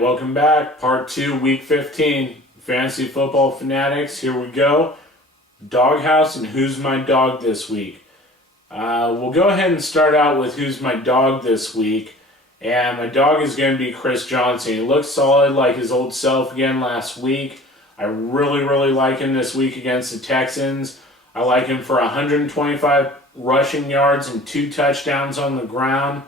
Alright, welcome back. Part 2, Week 15. Fantasy Football Fanatics. Here we go. Doghouse and Who's My Dog this week. We'll go ahead and start out with Who's My Dog this week. And my dog is going to be Chris Johnson. He looks solid like his old self again last week. I really like him this week against the Texans. I like him for 125 rushing yards and 2 touchdowns on the ground.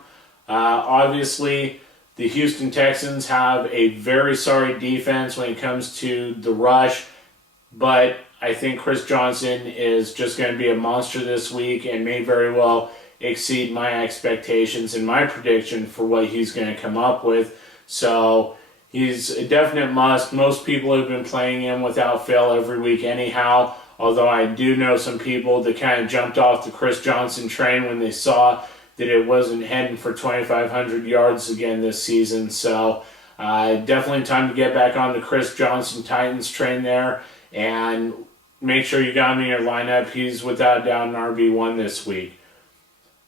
Obviously, the Houston Texans have a very sorry defense when it comes to the rush, but I think Chris Johnson is just going to be a monster this week and may very well exceed my expectations and my prediction for what he's going to come up with. So he's a definite must. Most people have been playing him without fail every week anyhow, although I do know some people that kind of jumped off the Chris Johnson train when they saw that it wasn't heading for 2,500 yards again this season. So definitely time to get back on the Chris Johnson Titans train there and make sure you got him in your lineup. He's without a doubt an RB1 this week.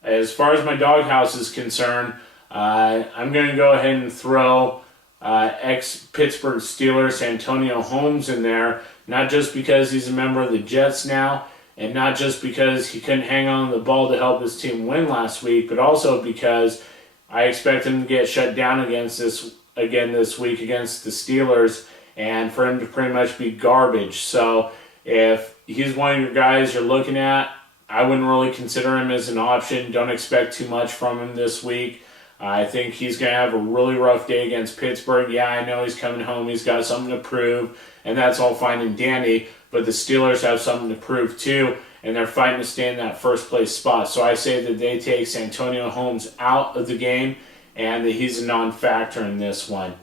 As far as my doghouse is concerned, I'm going to go ahead and throw ex-Pittsburgh Steelers Santonio Holmes in there, not just because he's a member of the Jets now, and not just because he couldn't hang on to the ball to help his team win last week, but also because I expect him to get shut down this week against the Steelers, and for him to pretty much be garbage. So if he's one of your guys you're looking at, I wouldn't really consider him as an option. Don't expect too much from him this week. I think he's going to have a really rough day against Pittsburgh. Yeah, I know he's coming home. He's got something to prove, and that's all fine and dandy. But the Steelers have something to prove too, and they're fighting to stay in that first place spot. So I say that they take Santonio Holmes out of the game, and that he's a non-factor in this one.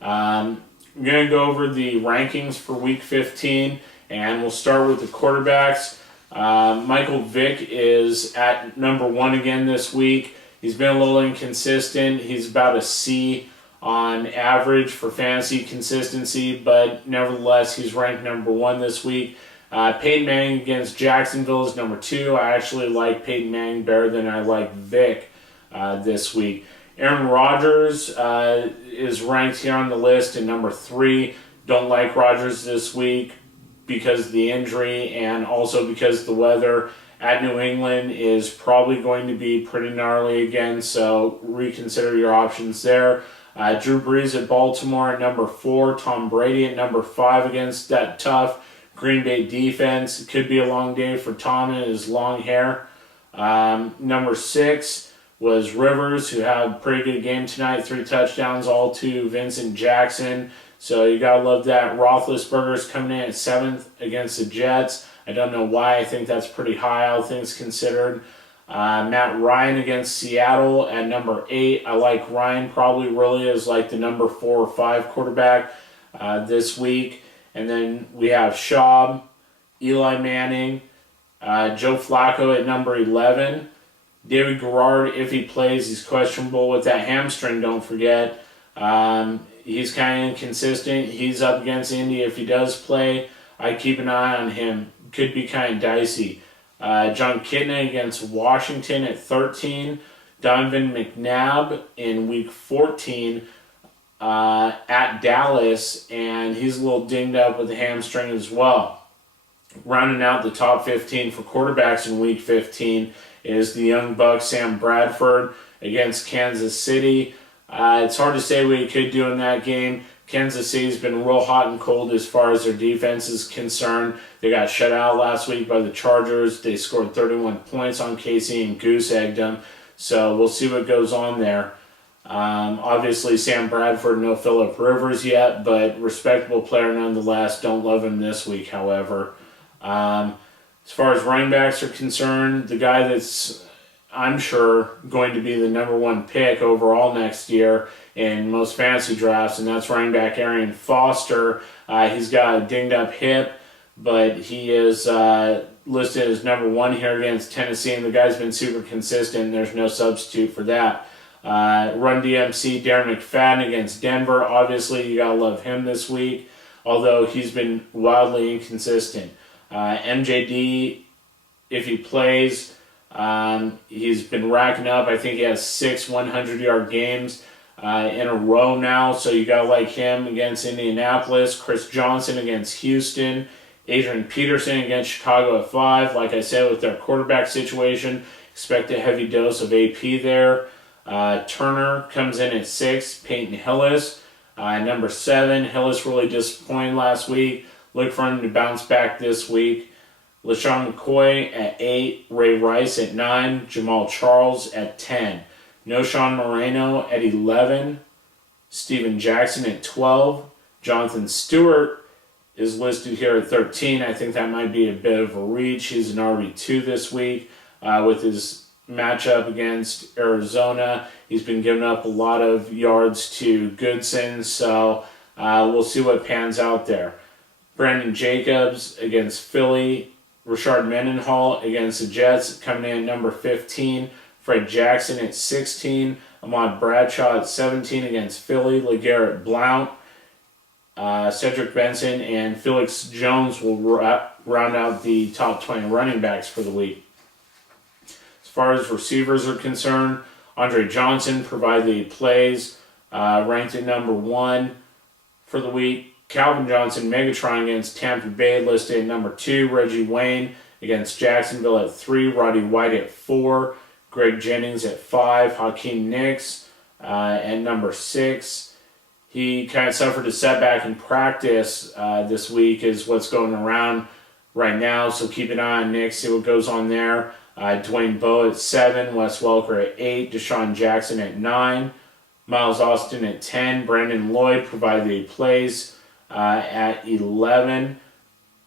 I'm going to go over the rankings for Week 15, and we'll start with the quarterbacks. Michael Vick is at number 1 again this week. He's been a little inconsistent. He's about a C on average for fantasy consistency, but nevertheless, he's ranked number 1 this week. Peyton Manning against Jacksonville is number 2. I actually like Peyton Manning better than I like Vick this week. Aaron Rodgers is ranked here on the list at number 3. Don't like Rodgers this week because of the injury and also because the weather at New England is probably going to be pretty gnarly again, so reconsider your options there. Drew Brees at Baltimore at number 4. Tom Brady at number 5 against that tough Green Bay defense. It could be a long day for Tom and his long hair. Number 6 was Rivers, who had a pretty good game tonight. 3 touchdowns, all to Vincent Jackson. So you got to love that. Roethlisberger's coming in at 7th against the Jets. I don't know why. I think that's pretty high, all things considered. Matt Ryan against Seattle at number 8. I like Ryan probably really as like the number 4 or 5 quarterback this week. And then we have Schaub, Eli Manning, Joe Flacco at number 11. David Garrard, if he plays, he's questionable with that hamstring, don't forget. He's kind of inconsistent. He's up against Indy. If he does play, I keep an eye on him. Could be kind of dicey. John Kitna against Washington at 13. Donovan McNabb in Week 14 at Dallas, and he's a little dinged up with the hamstring as well. Rounding out the top 15 for quarterbacks in Week 15 is the young buck Sam Bradford against Kansas City. It's hard to say what he could do in that game. Kansas City's been real hot and cold as far as their defense is concerned. They got shut out last week by the Chargers. They scored 31 points on KC and goose-egged them. So we'll see what goes on there. Obviously, Sam Bradford, no Phillip Rivers yet, but respectable player nonetheless. Don't love him this week, however. As far as running backs are concerned, the guy that's, I'm sure, going to be the number 1 pick overall next year in most fantasy drafts, and that's running back Arian Foster. He's got a dinged up hip, but he is listed as number 1 here against Tennessee, and the guy's been super consistent. There's no substitute for that. Run DMC Darren McFadden against Denver. Obviously, you gotta love him this week, although he's been wildly inconsistent. MJD, if he plays, he's been racking up. I think he has 6 100-yard games. in a row now, so you got to like him against Indianapolis. Chris Johnson against Houston. Adrian Peterson against Chicago at 5. Like I said, with their quarterback situation, expect a heavy dose of AP there. Turner comes in at 6. Peyton Hillis, number 7. Hillis really disappointed last week. Look for him to bounce back this week. LaShawn McCoy at 8. Ray Rice at 9. Jamal Charles at 10. Noshawn Moreno at 11. Steven Jackson at 12. Jonathan Stewart is listed here at 13. I think that might be a bit of a reach. He's an RB2 this week with his matchup against Arizona. He's been giving up a lot of yards to Goodson, so we'll see what pans out there. Brandon Jacobs against Philly. Rashard Mendenhall against the Jets coming in at number 15. Fred Jackson at 16. Ahmad Bradshaw at 17 against Philly. LeGarrette Blount, Cedric Benson, and Felix Jones will round out the top 20 running backs for the week. As far as receivers are concerned, Andre Johnson provided the plays, ranked at number 1 for the week. Calvin Johnson, Megatron against Tampa Bay, listed at number 2. Reggie Wayne against Jacksonville at 3. Roddy White at 4. Greg Jennings at 5. Hakeem Nicks at number 6. He kind of suffered a setback in practice this week is what's going around right now, so keep an eye on Nicks, see what goes on there. Dwayne Bowe at 7. Wes Welker at 8. Deshaun Jackson at 9. Miles Austin at 10. Brandon Lloyd provided the plays at 11.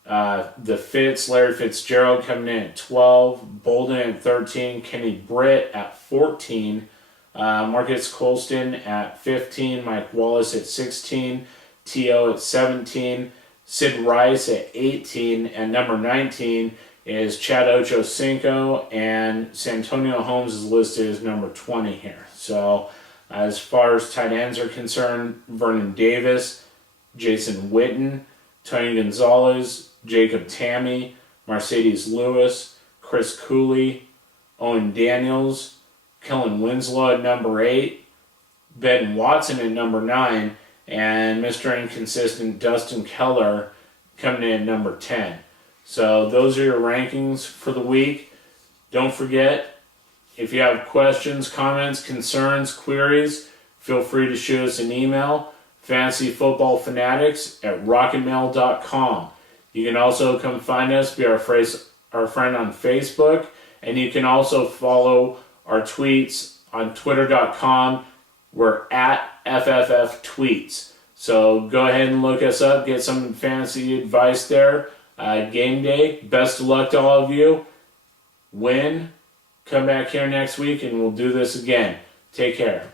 Larry Fitzgerald coming in at 12. Bolden at 13. Kenny Britt at 14. Marcus Colston at 15. Mike Wallace at 16. T.O. at 17. Sid Rice at 18. And number 19 is Chad Ochocinco. And Santonio Holmes is listed as number 20 here. So as far as tight ends are concerned, Vernon Davis, Jason Witten, Tony Gonzalez, Jacob Tamme, Mercedes Lewis, Chris Cooley, Owen Daniels, Kellen Winslow at number 8, Ben Watson at number 9, and Mr. Inconsistent Dustin Keller coming in at number 10. So those are your rankings for the week. Don't forget, if you have questions, comments, concerns, queries, feel free to shoot us an email. fantasyfootballfanatics@rocketmail.com. You can also come find us, be our friend on Facebook, and you can also follow our tweets on twitter.com. We're at FFF So go ahead and look us up, get some fantasy advice there. Game day, best of luck to all of you. Win, come back here next week, and we'll do this again. Take care.